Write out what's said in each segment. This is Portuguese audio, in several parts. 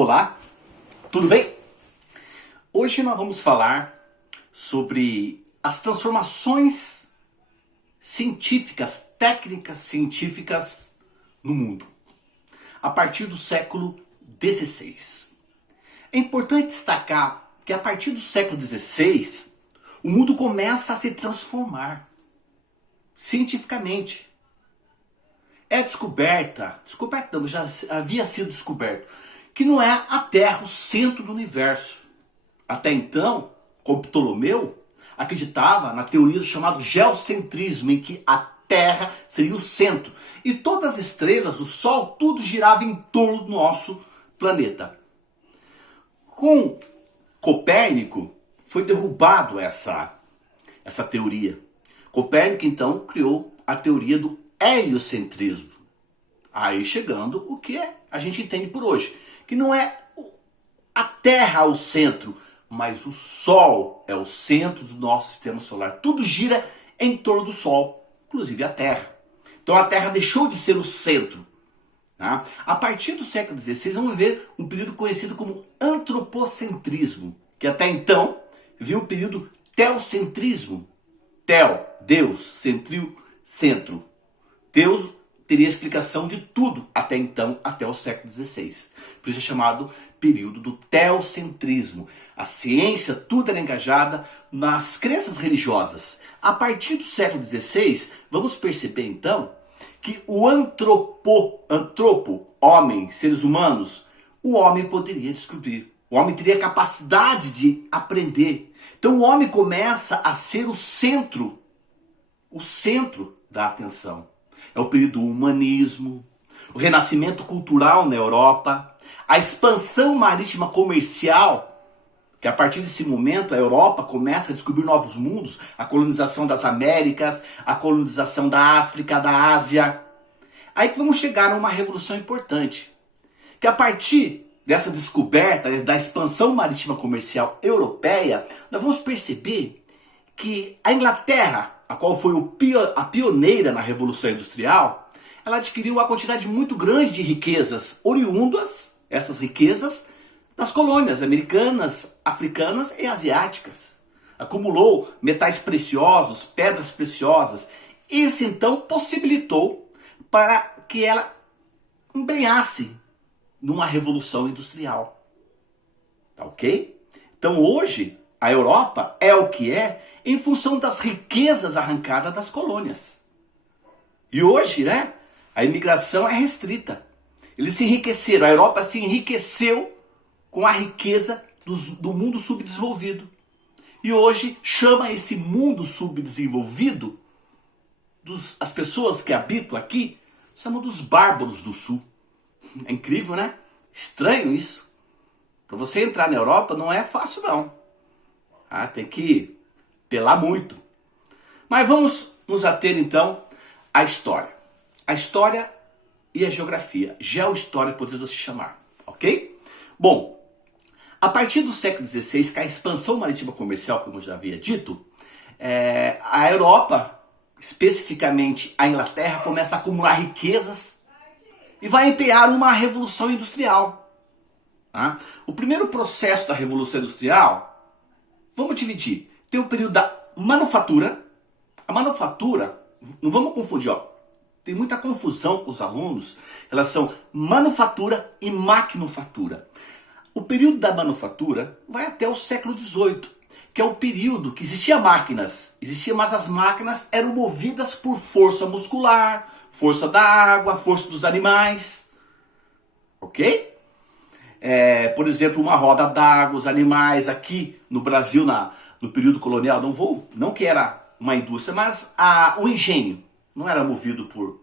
Olá, tudo bem? Hoje nós vamos falar sobre as transformações científicas, técnicas científicas no mundo, a partir do século XVI. É importante destacar que a partir do século XVI, o mundo começa a se transformar cientificamente. É descoberta não, já havia sido descoberto, que não é a Terra o centro do universo. Até então, como Ptolomeu, acreditava na teoria do chamado geocentrismo, em que a Terra seria o centro. E todas as estrelas, o Sol, tudo girava em torno do nosso planeta. Com Copérnico, foi derrubado essa teoria. Copérnico, então, criou a teoria do heliocentrismo. Aí chegando o que a gente entende por hoje. Que não é a Terra o centro, mas o Sol é o centro do nosso sistema solar. Tudo gira em torno do Sol, inclusive a Terra. Então a Terra deixou de ser o centro. Tá? A partir do século XVI, vamos ver um período conhecido como antropocentrismo, que até então viu o período teocentrismo. Teo, Deus, centro. Deus teria explicação de tudo até então, até o século XVI. Por isso é chamado período do teocentrismo. A ciência, tudo era engajada nas crenças religiosas. A partir do século XVI, vamos perceber então que o antropo, homem, seres humanos, o homem poderia descobrir. O homem teria capacidade de aprender. Então o homem começa a ser o centro da atenção. É o período do humanismo, o renascimento cultural na Europa, a expansão marítima comercial, que a partir desse momento a Europa começa a descobrir novos mundos, a colonização das Américas, a colonização da África, da Ásia. Aí que vamos chegar a uma revolução importante, que a partir dessa descoberta, da expansão marítima comercial europeia, nós vamos perceber que a Inglaterra, a qual foi a pioneira na Revolução Industrial, ela adquiriu uma quantidade muito grande de riquezas oriundas, essas riquezas, das colônias americanas, africanas e asiáticas. Acumulou metais preciosos, pedras preciosas. Isso então possibilitou para que ela embrenhasse numa revolução industrial. Tá ok? Então hoje a Europa é o que é em função das riquezas arrancadas das colônias. E hoje, a imigração é restrita. Eles se enriqueceram, a Europa se enriqueceu com a riqueza do mundo subdesenvolvido. E hoje chama esse mundo subdesenvolvido, as pessoas que habitam aqui, chamam dos bárbaros do sul. É incrível, né? Estranho isso. Para você entrar na Europa não é fácil não. Tem que pelar muito. Mas vamos nos ater então à história. A história e a geografia. Geohistória podemos se chamar. Ok? Bom, a partir do século XVI, com a expansão marítima comercial, como eu já havia dito, a Europa, especificamente a Inglaterra, começa a acumular riquezas e vai empenhar uma revolução industrial. Tá? O primeiro processo da revolução industrial, vamos dividir. Tem o período da manufatura. A manufatura, não vamos confundir, tem muita confusão com os alunos em relação a manufatura e maquinofatura. O período da manufatura vai até o século XVIII, que é o período que existiam máquinas. Mas as máquinas eram movidas por força muscular, força da água, força dos animais. Ok? Por exemplo, uma roda d'água, os animais aqui no Brasil, no período colonial, não que era uma indústria, mas o engenho não era movido por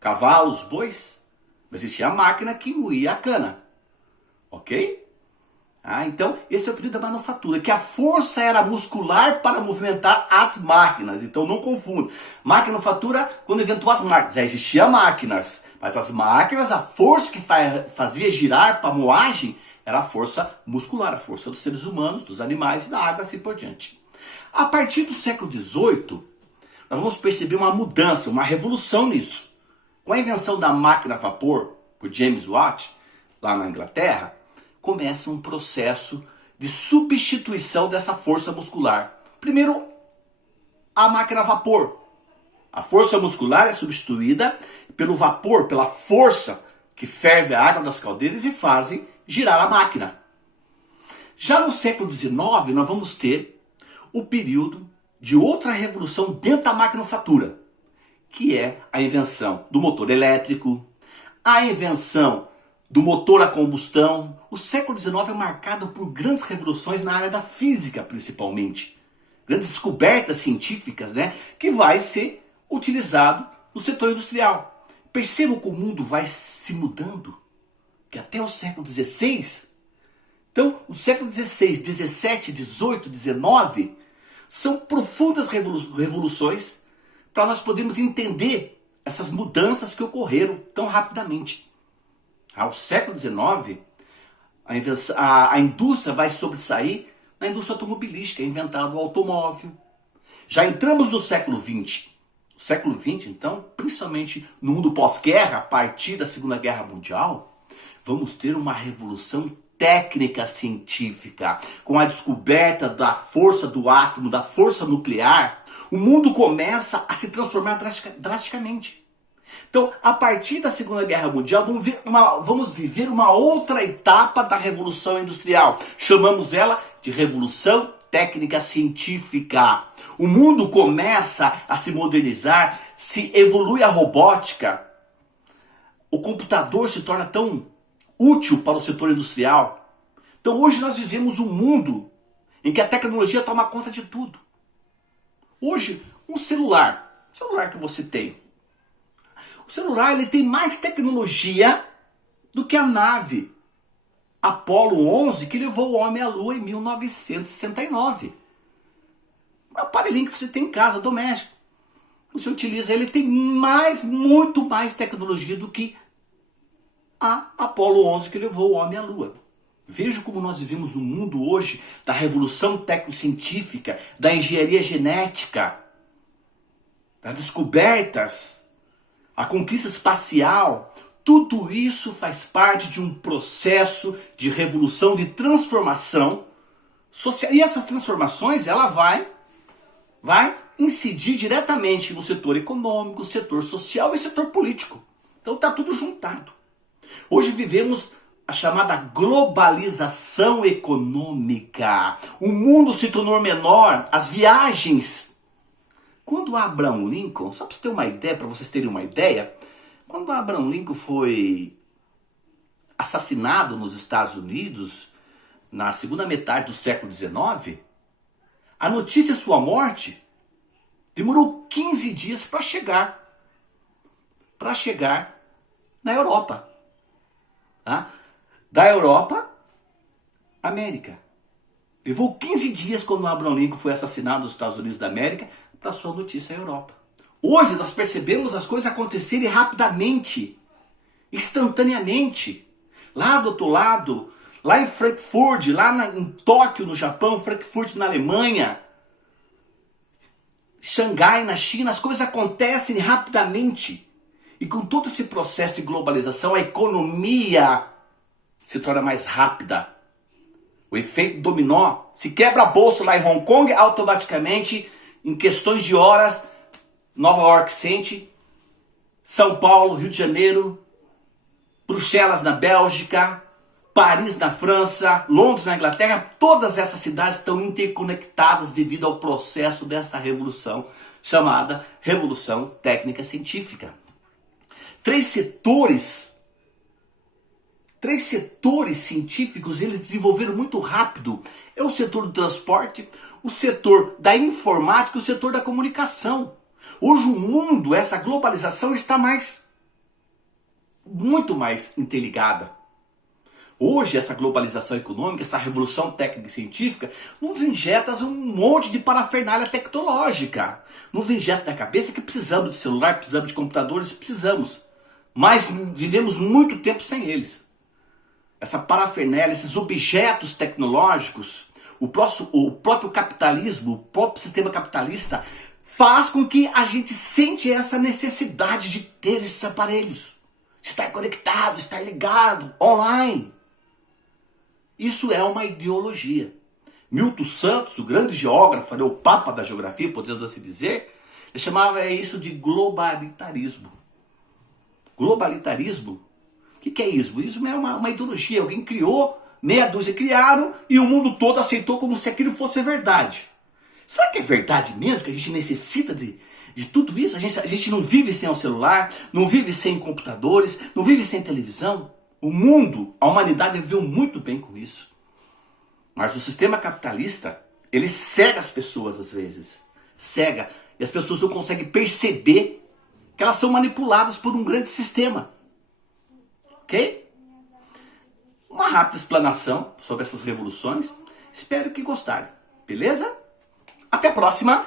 cavalos, bois, mas existia a máquina que moía a cana. Ok? Então, esse é o período da manufatura, que a força era muscular para movimentar as máquinas. Então, não confunda. Maquinofatura, quando inventou as máquinas, já existiam máquinas, mas as máquinas, a força que fazia girar para a moagem, era a força muscular, a força dos seres humanos, dos animais, da água, assim por diante. A partir do século XVIII, nós vamos perceber uma mudança, uma revolução nisso. Com a invenção da máquina a vapor, por James Watt, lá na Inglaterra, começa um processo de substituição dessa força muscular. Primeiro, a máquina a vapor. A força muscular é substituída pelo vapor, pela força que ferve a água das caldeiras e fazem girar a máquina. Já no século XIX, nós vamos ter o período de outra revolução dentro da maquinofatura, que é a invenção do motor elétrico, a invenção do motor a combustão. O século XIX é marcado por grandes revoluções na área da física, principalmente. Grandes descobertas científicas, que vai ser utilizado no setor industrial. Percebam que o mundo vai se mudando, que até o século XVI, então o século XVI, XVII, XVIII, XIX, são profundas revoluções para nós podermos entender essas mudanças que ocorreram tão rapidamente. Ao século XIX, a indústria vai sobressair na indústria automobilística, é inventado o automóvel. Já entramos no século XX. O século XX, então, principalmente no mundo pós-guerra, a partir da Segunda Guerra Mundial, vamos ter uma revolução técnica científica. Com a descoberta da força do átomo, da força nuclear, o mundo começa a se transformar drasticamente. Então, a partir da Segunda Guerra Mundial, vamos viver uma outra etapa da Revolução Industrial. Chamamos ela de Revolução Técnica Científica. O mundo começa a se modernizar, se evolui a robótica. O computador se torna tão útil para o setor industrial. Então, hoje nós vivemos um mundo em que a tecnologia toma conta de tudo. Hoje, o celular que você tem, o celular ele tem mais tecnologia do que a nave Apollo 11 que levou o homem à Lua em 1969. O aparelhinho que você tem em casa, doméstico, você utiliza ele, tem muito mais tecnologia do que a Apollo 11 que levou o homem à Lua. Veja como nós vivemos no mundo hoje da revolução tecnocientífica, da engenharia genética, das descobertas, a conquista espacial. Tudo isso faz parte de um processo de revolução, de transformação social. E essas transformações, ela vai incidir diretamente no setor econômico, setor social e setor político. Então está tudo juntado. Hoje vivemos a chamada globalização econômica. O mundo se tornou menor, as viagens. Quando Abraham Lincoln, só para você ter uma ideia, para vocês terem uma ideia, quando Abraham Lincoln foi assassinado nos Estados Unidos, na segunda metade do século XIX, a notícia de sua morte demorou 15 dias para chegar na Europa. Tá? Da Europa, América. Levou 15 dias quando Abraham Lincoln foi assassinado nos Estados Unidos da América para sua notícia à Europa. Hoje nós percebemos as coisas acontecerem rapidamente, instantaneamente. Lá do outro lado, lá em Frankfurt, em Tóquio, no Japão, Frankfurt, na Alemanha, Xangai, na China, as coisas acontecem rapidamente. E com todo esse processo de globalização, a economia se torna mais rápida. O efeito dominó, se quebra a bolsa lá em Hong Kong, automaticamente, em questões de horas, Nova York sente, São Paulo, Rio de Janeiro, Bruxelas na Bélgica, Paris na França, Londres na Inglaterra, todas essas cidades estão interconectadas devido ao processo dessa revolução, chamada Revolução Técnica Científica. Três setores científicos, eles desenvolveram muito rápido. É o setor do transporte, o setor da informática e o setor da comunicação. Hoje o mundo, essa globalização está muito mais interligada. Hoje essa globalização econômica, essa revolução técnica e científica, nos injeta um monte de parafernália tecnológica. Nos injeta na cabeça que precisamos de celular, precisamos de computadores, precisamos. Mas vivemos muito tempo sem eles. Essa parafernália, esses objetos tecnológicos, o próprio capitalismo, o próprio sistema capitalista, faz com que a gente sente essa necessidade de ter esses aparelhos. estar conectado, estar ligado, online. Isso é uma ideologia. Milton Santos, o grande geógrafo, o papa da geografia, podemos assim dizer, ele chamava isso de globalitarismo. Globalitarismo? O que é isso? Isso é uma ideologia. Alguém criou, meia dúzia criaram e o mundo todo aceitou como se aquilo fosse verdade. Será que é verdade mesmo que a gente necessita de tudo isso? A gente não vive sem o celular, não vive sem computadores, não vive sem televisão? O mundo, a humanidade viveu muito bem com isso. Mas o sistema capitalista, ele cega as pessoas às vezes. Cega. E as pessoas não conseguem perceber que elas são manipuladas por um grande sistema. Ok? Uma rápida explanação sobre essas revoluções. Espero que gostarem. Beleza? Até a próxima!